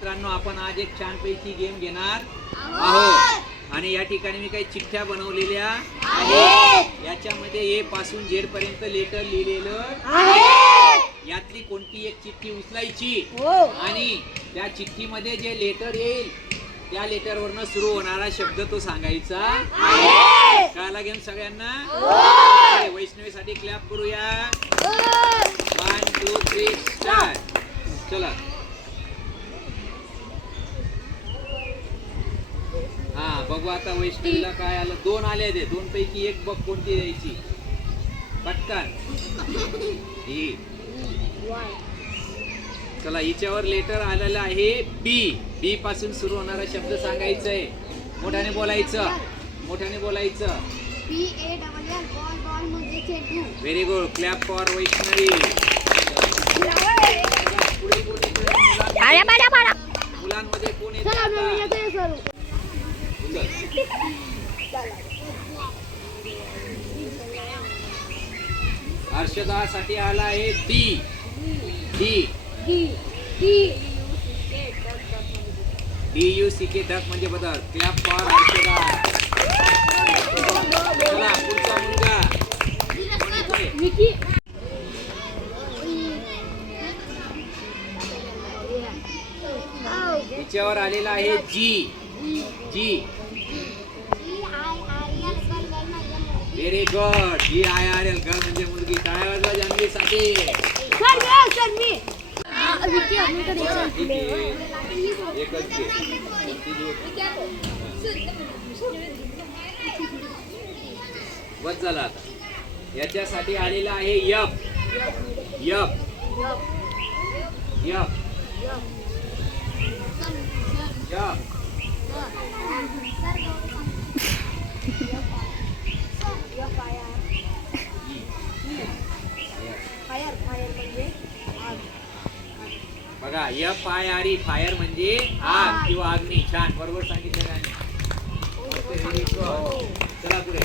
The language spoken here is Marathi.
मित्रांनो, आपण आज एक छानपैकी गेम घेणार आहोत आणि या ठिकाणी मी काही चिठ्ठ्या बनवलेल्या आहेत. याच्यामध्ये ए पासून झेड पर्यंत लेटर लिहिलेलं आहे. यातली कोणती एक चिठ्ठी उचलायची आणि त्या चिठ्ठीमध्ये जे लेटर येईल त्या लेटरवरनं सुरू होणारा शब्द तो सांगायचा. कळाला गेम सगळ्यांना? वैष्णवीसाठी क्लॅप करूया. 1 2 3 स्टार्ट. चला. हा बघू आता वैष्णवीला काय आलं. 2 आले ते. 2 पैकी एक बघ कोणती द्यायची. पटकन. ही. चला हिच्यावर लेटर आलेलं आहे बी. बी पासून सुरू होणारा शब्द सांगायचा आहे. मोठ्याने बोलायचं. मोठ्याने बोलायचं. BALL बॉल म्हणजे चेंडू. Very good. Clap for Vaishnavi. मुलांमध्ये कोण येते आता? हर्षदासाठी आला आहे डी. डी. DUCK डक म्हणजे बदल. Clap for Harshada. चला पुढचा मुलगा. तिच्यावर आलेला आहे जी. जी. Very good. GIRL गर्ल म्हणजे मुलगी. टाळ्या वाजवा जान्हवीसाठी. बस झाला आता. याच्यासाठी आलेला आहे यप. यप. यप. यप. बघा FIRE फायर म्हणजे आग किंवा अग्नी. छान बरोबर सांगितलं. चला पुढे.